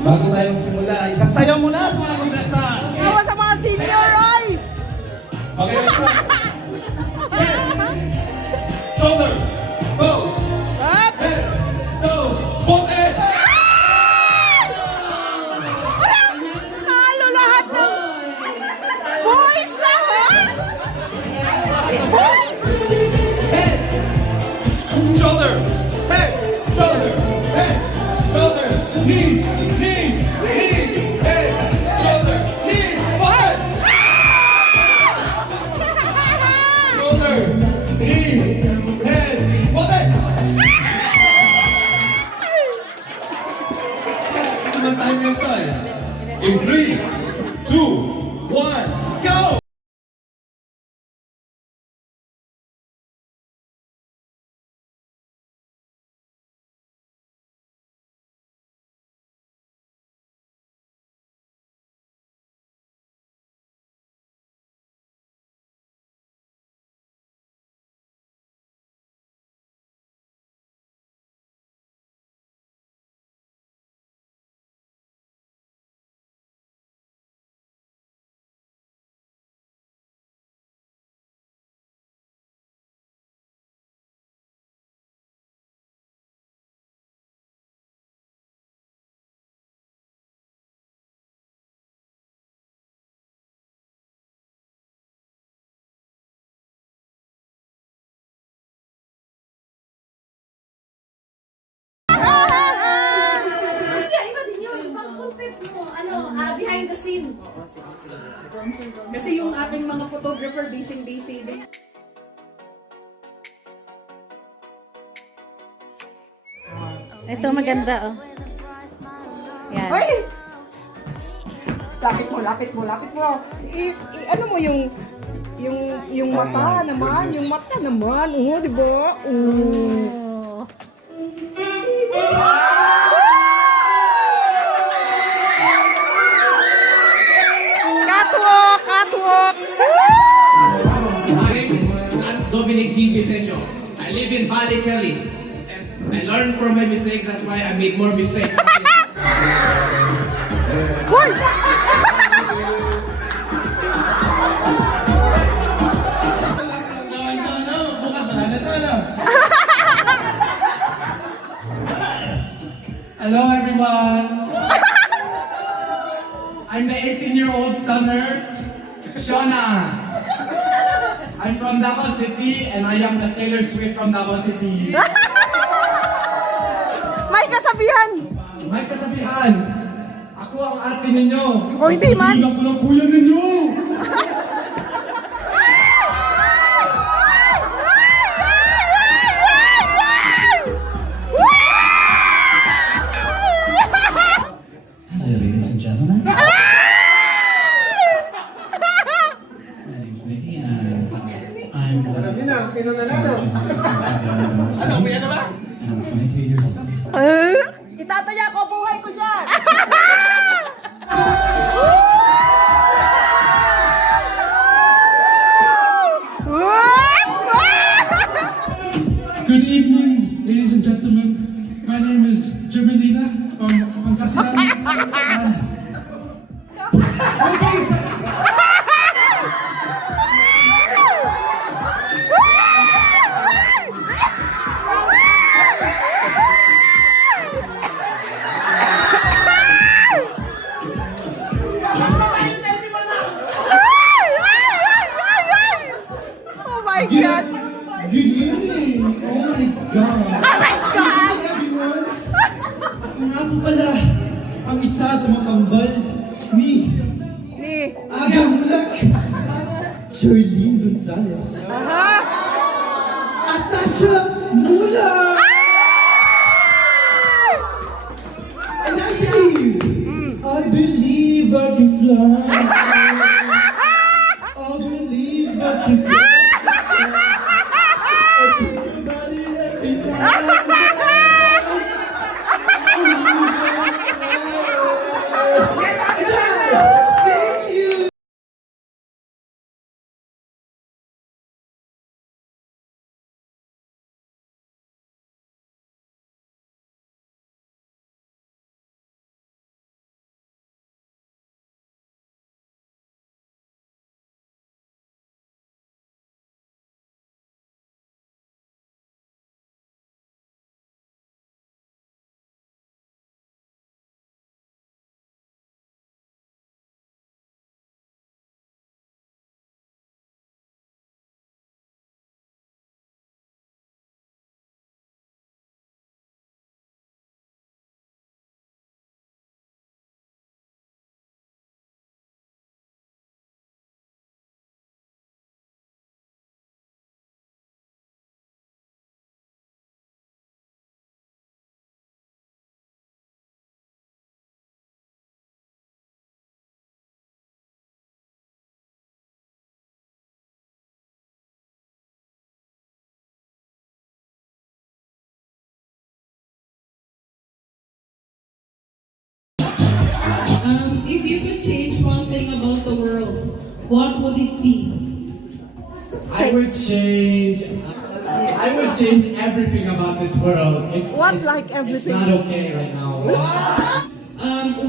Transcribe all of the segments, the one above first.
Bago tayo magsimula, isang sayaw muna sa mga contestant. Gawa sa mga senior, ay! Okay, shoulder, pose, Up! head, toes, both head. Talo lahat ng... Boys lahat! Boys! Head, shoulder, head, shoulder, head, shoulder, knees, knees, knees, head, shoulder, knees, both head. Shoulder, knees, head, both head. Naman tayo nito eh. In 3, 2, 1, go! Iba din yun. Pang content mo. Behind the scene. Kasi yung ating mga photographer, busy din. Ito maganda oh. Yan. Ay! Lapit mo. Ano mo yung mata naman, oh, di ba? Oh. Oh. Catwalk! My name is Lance Dominic G. Vicencio. I live in Bali, Kelly. And I learned from my mistakes, that's why I made more mistakes. Hoy! Hello everyone! I'm the 18-year-old stunner, Shona. I'm from Davao City and I am the Taylor Swift from Davao City. May kasabihan! May kasabihan, ako ang ate ninyo. O, hindi man. Hindi ako ng kuya ninyo. Hello, ladies and gentlemen. My name's Vinny, and I'm the and I'm 22 years old. Itataya ko buhay ko dyan! Good evening, ladies and gentlemen. My name is Jamelina from Pangasinan. Oh my God! Good evening! Oh my God! Oh my God! Everyone! Ako nga po pala ang isa sa mga kambal ni Ni! Aga Mulak, Charlene Gonzalez, Aha! at Tasha Mulak! And I believe I can fly. you could change one thing about the world, what would it be? I would change everything about this world. It's everything? not okay right now.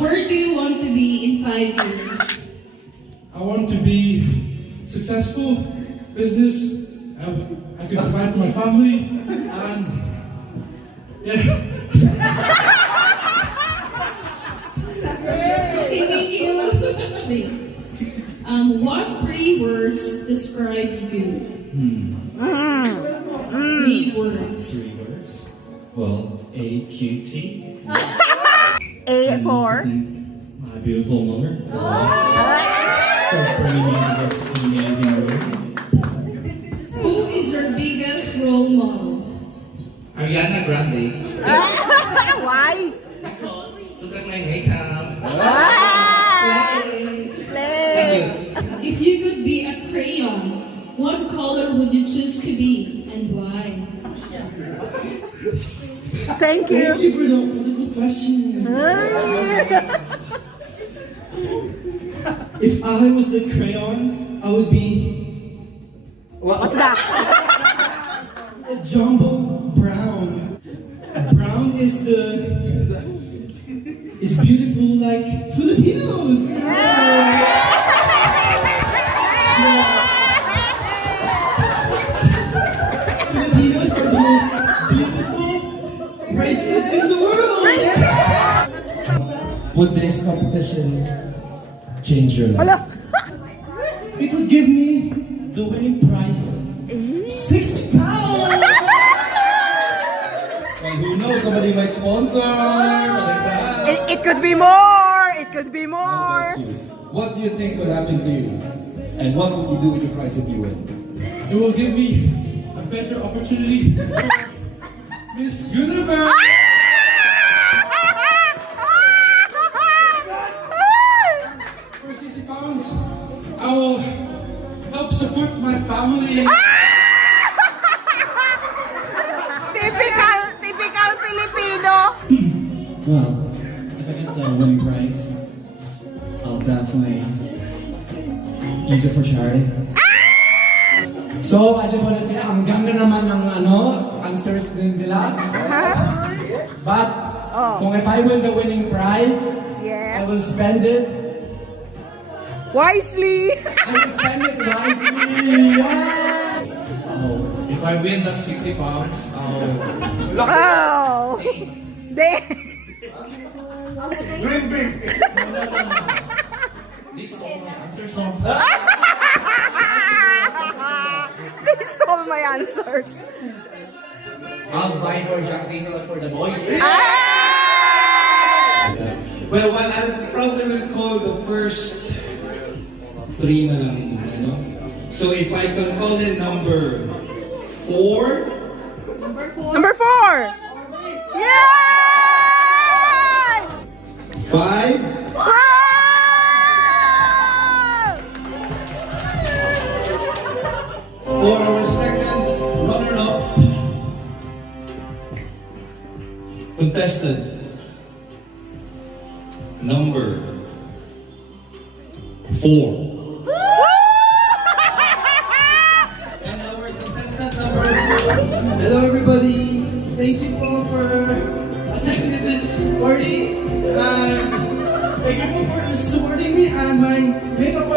Where do you want to be in 5 years? I want to be successful, business, I can provide for my family, and yeah. Okay, thank you. What 3 words describe you? 3 words. 3 words. Well, AQT. A for? My beautiful mother. For bringing me to this amazing world. Who is your biggest role model? Ariana Grande. Why? Look at my makeup. Slay! If you could be a crayon, what color would you choose to be and why? Thank you. Thank you, Bruno. What a good question. If I was a crayon, I would be What's that? a jumbo brown. Brown is beautiful like Filipinos. Filipinos are the most beautiful races in the world. Would this competition change your life? It would give me the winning prize, 60 pounds. And who knows, somebody might sponsor like that. It could be more. It could be more. What do you think will happen to you? And what would you do with the prize if you win? It will give me a better opportunity. Miss Universe! For 60 pounds, I will help support my family. Typical Filipino. Well, if I get the winning prize, I'll definitely use it for charity. So, I just want to say, ang ganda naman ng answers din nila. But, kung if I win the winning prize, I will spend it. Wisely. I will spend it wisely. Yeah. If I win that 60 pounds, I'll... Oh. They. This all my answers so They stole my answers. I'll buy more Jack Daniels for the boys. Well, I probably will call the first 3 na lang, ano? So if I can call it number 4, Number 4. Yay! 5, Wow! for our second runner-up contestant, number 4. And our contestant number 4. Hello everybody, thank you po for attending this party. And thank you po for supporting me and my makeup